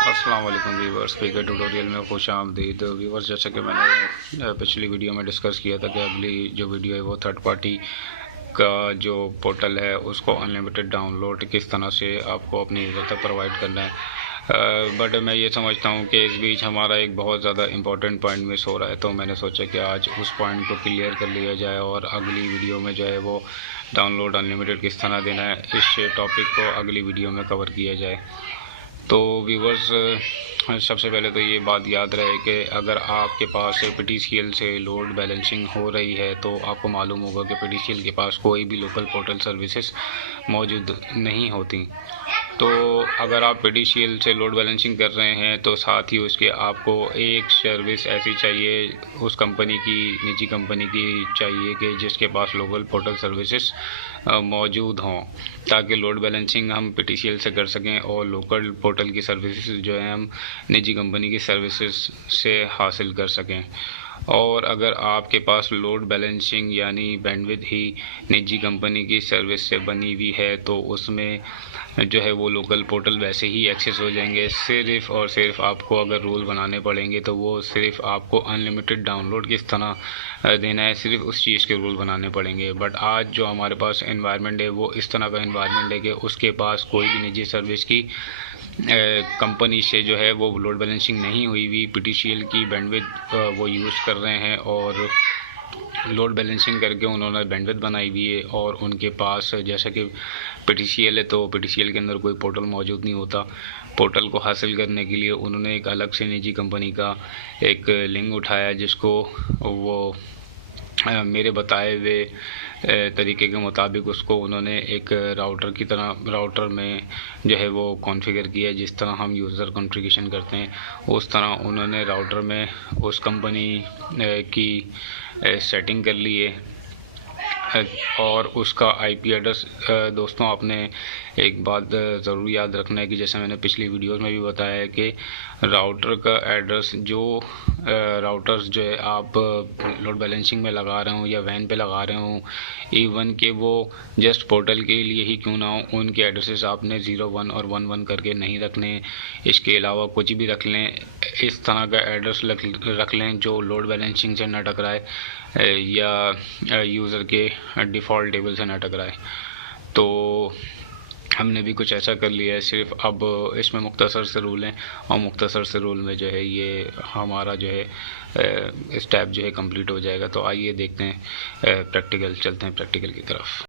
अस्सलाम वालेकुम viewers, speaker tutorial में खुश आमदीद। व्यूवर्स, जैसा कि मैंने पिछली वीडियो में डिस्कस किया था कि अगली जो वीडियो है वो थर्ड पार्टी का जो पोर्टल है उसको अनलिमिटेड डाउनलोड किस तरह से आपको अपनी यूज़र तक प्रोवाइड करना है। बट मैं ये समझता हूँ कि इस बीच हमारा एक बहुत ज़्यादा इंपॉर्टेंट पॉइंट मिस हो रहा है, तो मैंने सोचा कि आज उस पॉइंट को क्लियर कर लिया जाए और अगली वीडियो में जो है वो डाउनलोड अनलिमिटेड किस तरह देना है इस टॉपिक को अगली वीडियो में कवर किया जाए। तो व्यूवर्स, सबसे पहले तो ये बात याद रहे कि अगर आपके पास PTCL से लोड बैलेंसिंग हो रही है तो आपको मालूम होगा कि PTCL के पास कोई भी लोकल पोर्टल सर्विसेज मौजूद नहीं होती। तो अगर आप PTCL से लोड बैलेंसिंग कर रहे हैं तो साथ ही उसके आपको एक सर्विस ऐसी चाहिए, उस कंपनी की, निजी कंपनी की चाहिए कि जिसके पास लोकल पोर्टल सर्विसेज मौजूद हों, ताकि लोड बैलेंसिंग हम PTCL से कर सकें और लोकल पोर्टल की सर्विसेज जो है हम निजी कंपनी की सर्विसेज से हासिल कर सकें। और अगर आपके पास लोड बैलेंसिंग यानी बैंडविड्थ ही निजी कंपनी की सर्विस से बनी हुई है तो उसमें जो है वो लोकल पोर्टल वैसे ही एक्सेस हो जाएंगे। सिर्फ़ और सिर्फ आपको अगर रूल बनाने पड़ेंगे तो वो सिर्फ आपको अनलिमिटेड डाउनलोड किस तरह देना है, सिर्फ उस चीज़ के रूल बनाने पड़ेंगे। बट आज जो हमारे पास एनवायरनमेंट है वो इस तरह का एनवायरनमेंट है कि उसके पास कोई भी निजी सर्विस की कंपनी से जो है वो लोड बैलेंसिंग नहीं हुई हुई PTCL की बैंडविड्थ वो यूज़ कर रहे हैं और लोड बैलेंसिंग करके उन्होंने बैंडविड्थ बनाई हुई है। और उनके पास जैसा कि PTCL है तो PTCL के अंदर कोई पोर्टल मौजूद नहीं होता। पोर्टल को हासिल करने के लिए उन्होंने एक अलग से निजी कंपनी का एक लिंक उठाया जिसको वो मेरे बताए हुए तरीके के मुताबिक उसको उन्होंने एक राउटर की तरह राउटर में जो है वो कॉन्फ़िगर किया। जिस तरह हम यूज़र कॉन्फ़िगरेशन करते हैं उस तरह उन्होंने राउटर में उस कंपनी की सेटिंग कर ली है और उसका IP एड्रेस। दोस्तों, आपने एक बात ज़रूर याद रखना है कि जैसे मैंने पिछली वीडियोस में भी बताया है कि राउटर का एड्रेस जो राउटर्स जो है आप लोड बैलेंसिंग में लगा रहे हो या वैन पे लगा रहे हो, इवन कि वो जस्ट पोर्टल के लिए ही क्यों ना हो, उनके एड्रेसेस आपने 01 और 11 करके नहीं रखने। इसके अलावा कुछ भी रख लें, इस तरह का एड्रेस रख लें जो लोड बैलेंसिंग से न टकराए या यूज़र के डिफ़ॉल्ट टेबल से न टकराए। तो हमने भी कुछ ऐसा कर लिया है। सिर्फ अब इसमें मुख्तसर से रूल हैं और मुख्तसर से रूल में जो है ये हमारा जो है स्टेप जो है कंप्लीट हो जाएगा। तो आइए देखते हैं प्रैक्टिकल, चलते हैं प्रैक्टिकल की तरफ।